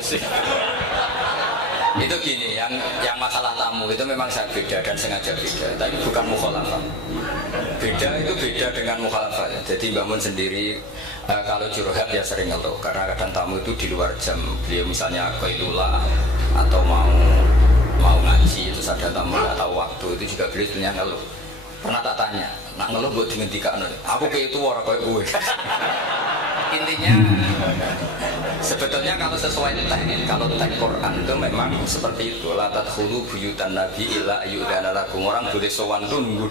serius. Itu gini, yang masalah tamu itu memang saya beda dan sengaja beda, tapi bukan mukhalafah. Beda itu beda dengan mukhalafah. Jadi Mbak Mun sendiri kalau curhat ya sering ngeluh karena kadang tamu itu di luar jam. Beliau misalnya qailullah atau mau ngaji, terus ada tamu nggak tahu waktu, itu juga beliau sebenarnya ngeluh. Pernah tak tanya, nak ngeluh buat dihentikan, aku kayak itu orang kayak gue. Intinya sebetulnya kalau sesuai teks, kalau teks Quran itu memang seperti itu. La tadkhulu buyutan nabi illa ayyudana lakum. Orang boleh sowan tuh nunggu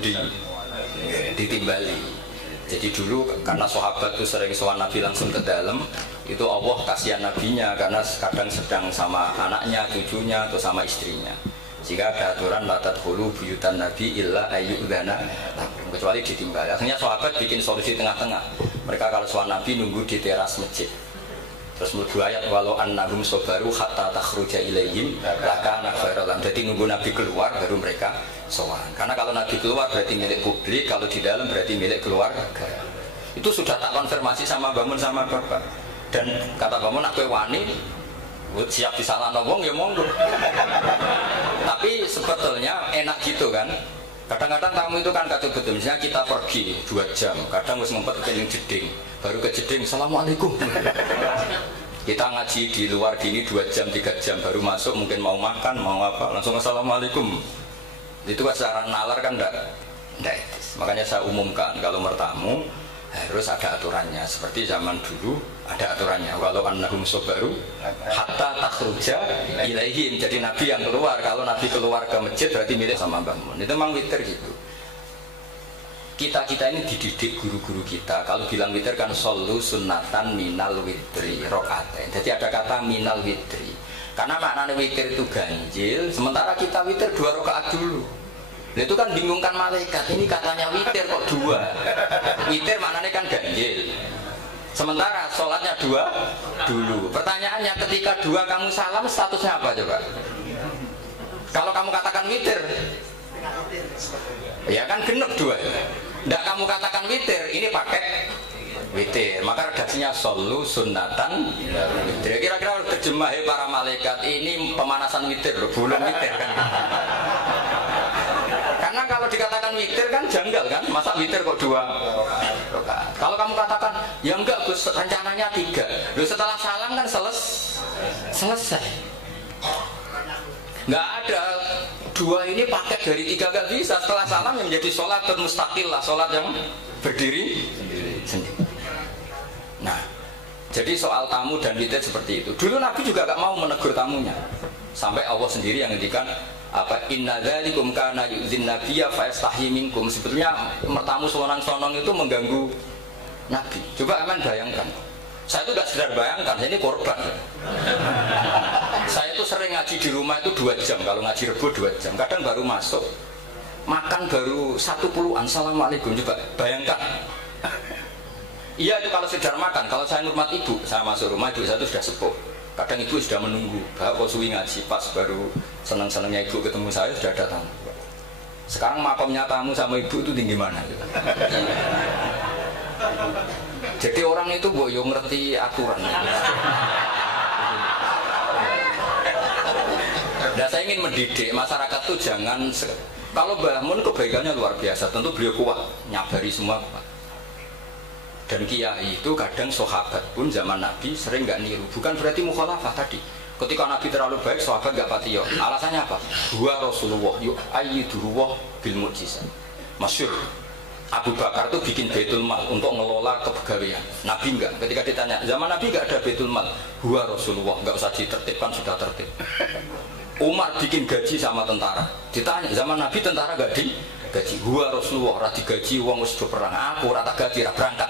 ditimbali. Jadi dulu karena sahabat tuh sering sowan nabi langsung ke dalam, itu Allah kasihan nabinya karena kadang sedang sama anaknya, cucunya atau sama istrinya. Jika ada aturan la tadkhulu buyutan nabi illa ayyudana lakum, kecuali ditimbali. Akhirnya sahabat bikin solusi tengah-tengah. Mereka kalau sowan nabi nunggu di teras masjid. Terus mlebu ayat walau annahum sabaru hatta takhruja ilaihim lakana khairan. Jadi nunggu nabi keluar baru mereka sowan. Karena kalau nabi keluar berarti milik publik, kalau di dalam berarti milik keluarga. Itu sudah tak konfirmasi sama Mbak Mun sama Bapak. Dan kata Mbak Mun aku wani siap disalahno wong ya monggo. Tapi sebetulnya enak gitu kan. Kadang-kadang tamu itu kan kacau betul. Misalnya kita pergi 2 jam, kadang harus ngempet ke jeding, baru ke jeding, assalamualaikum. Kita ngaji di luar gini 2 jam, 3 jam, baru masuk mungkin mau makan, mau apa, langsung assalamualaikum. Itu kan secara nalar kan enggak etis. Makanya saya umumkan kalau bertamu harus ada aturannya. Seperti zaman dulu ada aturannya. Walau annahum sabaru hatta takhruja ilaihim. Jadi Nabi yang keluar. Kalau Nabi keluar ke masjid berarti milik sama Mbah Mun. Itu memang witir gitu. Kita ini dididik guru-guru kita. Kalau bilang witir kan solu sunnatan minal witri rokaatain. Jadi ada kata minal witri. Karena maknanya witir itu ganjil. Sementara kita witir 2 rakaat dulu. Itu kan bingungkan malaikat. Ini katanya witir kok 2. Witir maknanya kan ganjil. Sementara sholatnya 2 dulu. Pertanyaannya ketika 2 kamu salam statusnya apa coba? Kalau kamu katakan witir, ya kan genep 2. Tidak kamu katakan witir, ini pakai witir. Maka redaksinya solu sunnatan witir. Kira-kira terjemahi para malaikat ini pemanasan witir loh, belum witir kan? Karena kalau dikatakan witir kan janggal kan, masa witir kok 2 rakaat. Kalau kamu katakan ya enggak Gus, rencananya 3. Loh setelah salam kan selesai. Enggak ada 2 ini paket dari 3 enggak bisa. Setelah salam yang menjadi sholat mustaqillah, sholat yang berdiri sendiri. Nah, jadi soal tamu dan witir seperti itu. Dulu Nabi juga enggak mau menegur tamunya. Sampai Allah sendiri yang ngendikan apa inna dzalikum kana yu'zin nabiyya fa yastahi minkum. Sebetulnya mertamu sonang-sonong itu mengganggu Nabi. Coba aman bayangkan. Saya itu tidak sekedar bayangkan, saya ini korban. Saya itu sering ngaji di rumah itu 2 jam. Kalau ngaji Rebo 2 jam. Kadang baru masuk, makan baru 1 assalamualaikum. Coba bayangkan. Iya itu kalau sekedar makan. Kalau saya ngurmat ibu, saya masuk rumah ibu saya itu sudah sepuh. Kadang ibu sudah menunggu, kok suwi ngaji pas baru senang-senangnya ibu ketemu saya sudah datang. Sekarang makomnya tamu sama ibu itu tinggi mana? Gitu. Jadi orang itu boyo ngerti aturan. Dan saya ingin mendidik masyarakat tuh jangan kalau Mbah Mun kebaikannya luar biasa, tentu beliau kuat nyabari semua. Dan kiai itu kadang sahabat pun zaman Nabi sering nggak niru. Bukan berarti mukhalafah tadi. Ketika Nabi terlalu baik, sahabat nggak patiyo. Alasannya apa? Huwa Rasulullah yuk ayyiduhu bil mukjizat. Masyhur. Abu Bakar tuh bikin Baitul Mal untuk ngelola kepegawaian. Nabi enggak. Ketika ditanya, zaman Nabi enggak ada Baitul Mal. Huwa Rasulullah, enggak usah ditertibkan sudah tertib. Umar bikin gaji sama tentara. Ditanya, zaman Nabi tentara enggak di gaji. Huwa Rasulullah, ora digaji wong wis do perang. Aku ora tak gaji, ora berangkat.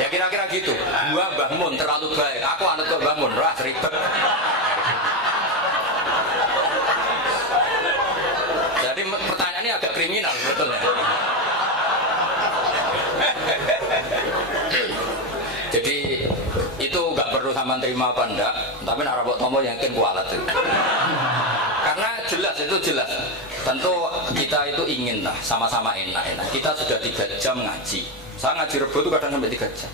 Ya kira-kira gitu. Gua Mbah Mun terlalu baik. Aku anut kok Mbah Mun, ora ribet. Jadi pertanyaan ini agak kriminal sebetulnya. Jadi itu nggak perlu sama terima apa enggak, tapi nak rabot tombol yakin kualat itu. Karena jelas itu jelas. Tentu kita itu ingin lah sama-sama enak-enak. Kita sudah 3 jam ngaji. Saya ngaji Rebo itu kadang sampai 3 jam.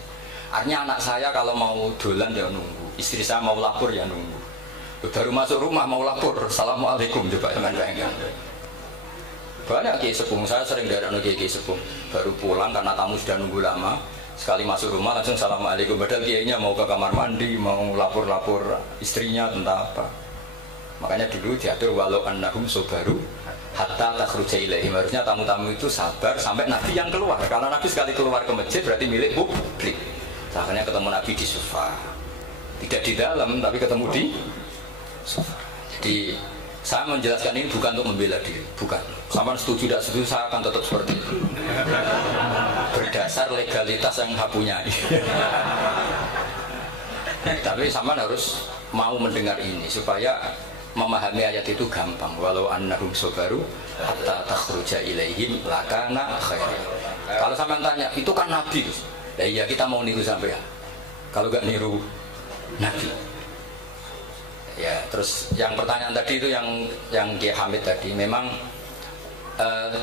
Artinya anak saya kalau mau dolan dia nunggu. istri saya mau lapor ya nunggu. Baru masuk rumah mau lapor, assalamualaikum coba bayangkan. Banyak kiai sepuh, saya sering dari kiai sepuh baru pulang karena tamu sudah nunggu lama. Sekali masuk rumah langsung assalamualaikum. Padahal kiainya mau ke kamar mandi, mau lapor-lapor istrinya tentang apa. Makanya dulu diatur walau annahum sobaru hatta takhruja ilaihim. Harusnya tamu-tamu itu sabar sampai Nabi yang keluar. Kalau Nabi sekali keluar ke masjid berarti milik publik. Akhirnya ketemu Nabi di sofa, tidak di dalam tapi ketemu di sofa. Jadi saya menjelaskan ini bukan untuk membela diri, bukan. Sama setuju tidak setuju saya akan tetap seperti itu. Berdasar legalitas yang saya punyai. Tapi sama harus mau mendengar ini supaya memahami ayat itu gampang. Walau annahum sobaru hatta takhruja ilaihim lakana khairan. Kalau sampean tanya, itu kan Nabi. Ya iya kita mau niru sampean. Kalau gak niru Nabi. Ya, terus yang pertanyaan tadi itu yang Kiai Hamid tadi, memang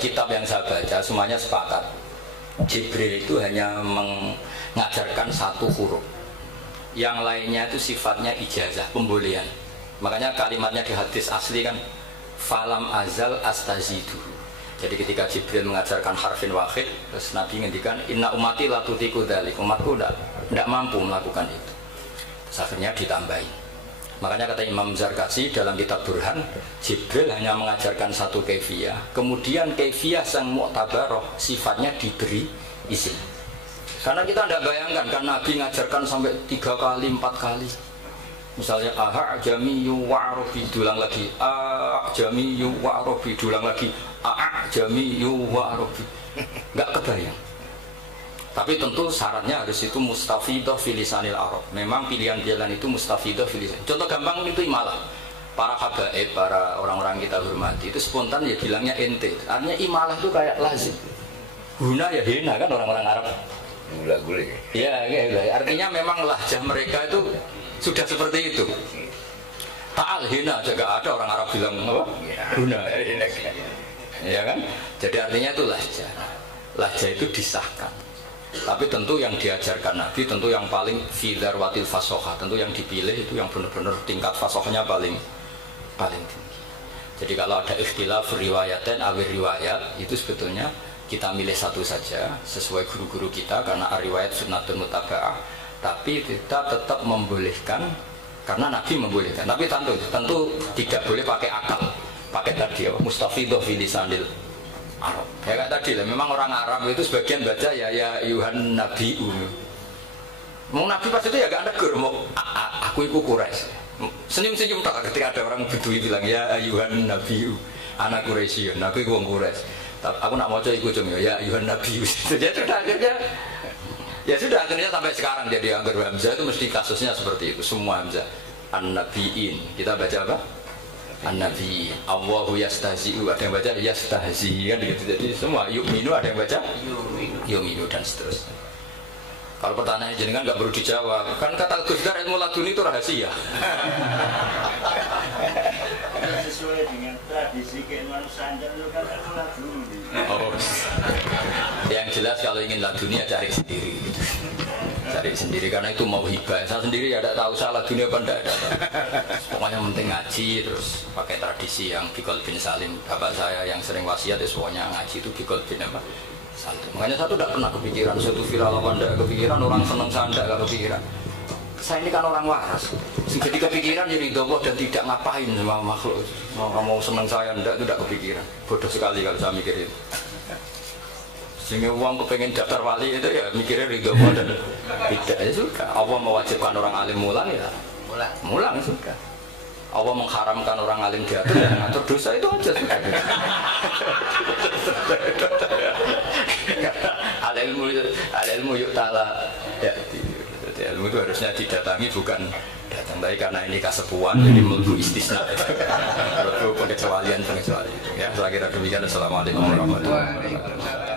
kitab yang saya baca semuanya sepakat. Jibril itu hanya mengajarkan satu huruf. Yang lainnya itu sifatnya ijazah, pembolehan. Makanya kalimatnya di hadis asli kan falam azal astazidu. Jadi ketika Jibril mengajarkan harfin wahid, terus Nabi ngendikan inna umati la tutiku dzalik. Umatku tidak mampu melakukan itu. Terus akhirnya ditambahin. Makanya kata Imam Zarkasi dalam kitab Burhan, Jibril hanya mengajarkan satu kaifiyah. Kemudian kaifiyah yang mu'tabaroh sifatnya diberi izin. Karena kita tidak bayangkan kan Nabi mengajarkan sampai 3 kali, 4 kali. Misalnya a'jamiyyu wa'arabi, diulang lagi a'jamiyyu wa'arabi, diulang lagi a'jamiyyu wa'arabi. Enggak kebayang. Tapi tentu syaratnya harus itu mustafidah fil lisanil Arab. Memang pilihan-pilihan itu mustafidah fil lisan. Contoh gampang itu imalah. Para habaib, para orang-orang kita hormati itu spontan ya bilangnya ente. Artinya imalah itu kayak lazim. Guna ya hina kan orang-orang Arab. Gula-guli. Ya, artinya memang lahjah mereka itu sudah seperti itu. Ta'al hina juga ada orang Arab bilang apa? Guna. Ya kan? Jadi artinya itu lahjah. Lahjah itu disahkan. Tapi tentu yang diajarkan Nabi tentu yang paling fidar watil fasoha, tentu yang dipilih itu yang benar-benar tingkat fasohnya paling tinggi. Jadi kalau ada ikhtilaf riwayaten awir riwayat itu sebetulnya kita milih satu saja sesuai guru-guru kita karena riwayat sunnatun mutaba'ah. Tapi kita tetap membolehkan karena Nabi membolehkan. Tapi tentu tidak boleh pakai akal, pakai tadi mustafidah fil lisanil Arab. Ya kayak tadi lah, memang orang Arab itu sebagian baca ya Yuhan Nabi. Mau Nabi pas itu ya gak negur, mau aku ikut Quraisy. Senyum-senyum tak ketika ada orang Bedui bilang ya Yuhan Nabi, anak Quraisyun, aku ikut wong Quraisy. Aku nak mau coba ikut ya Yuhan Nabi. Ya sudah akhirnya sampai sekarang jadi anggar Hamzah itu mesti kasusnya seperti itu. Semua Hamzah An-Nabiin. Kita baca apa? An-Nabi, Allahu yastahzi'u, ada yang baca yastahzi kan gitu. Jadi semua yu'minu ada yang baca yu'minu dan seterusnya. Kalau pertanyaannya jenengan nggak perlu dijawab. Kan kata Gus Dar ilmu laduni itu rahasia. Sesuai dengan tradisi kemanusiaan itu kan ilmu laduni. Oh. Yang jelas kalau ingin laduni ya cari sendiri. Cari sendiri karena itu mau hibah. Saya sendiri ya tidak tahu salah dunia apa tidak ada. Pokoknya penting ngaji terus pakai tradisi yang Bikol bin Salim. Bapak saya yang sering wasiat ya semuanya ngaji itu Bikol bin apa? Salim. Makanya saya tuh tidak pernah kepikiran suatu viral apa tidak kepikiran orang seneng saya tidak kepikiran. Saya ini kan orang waras. Jadi kepikiran jadi doboh dan tidak ngapain sama makhluk. Mau seneng saya tidak kepikiran. Bodoh sekali kalau saya mikir itu. Sehingga uang kepengen daftar wali itu ya mikirnya ridho dan tidak ya sudah. Allah mewajibkan orang alim mulang ya mulang sudah. Allah mengharamkan orang alim diatur ya ngatur dosa itu aja sudah. Al-ilmu yuk ta'ala ya, ilmu itu harusnya didatangi bukan datang, tapi karena ini kasepuan jadi melbu istisna melbu pengecualian ya saya kira demikian. Assalamualaikum warahmatullahi wabarakatuh.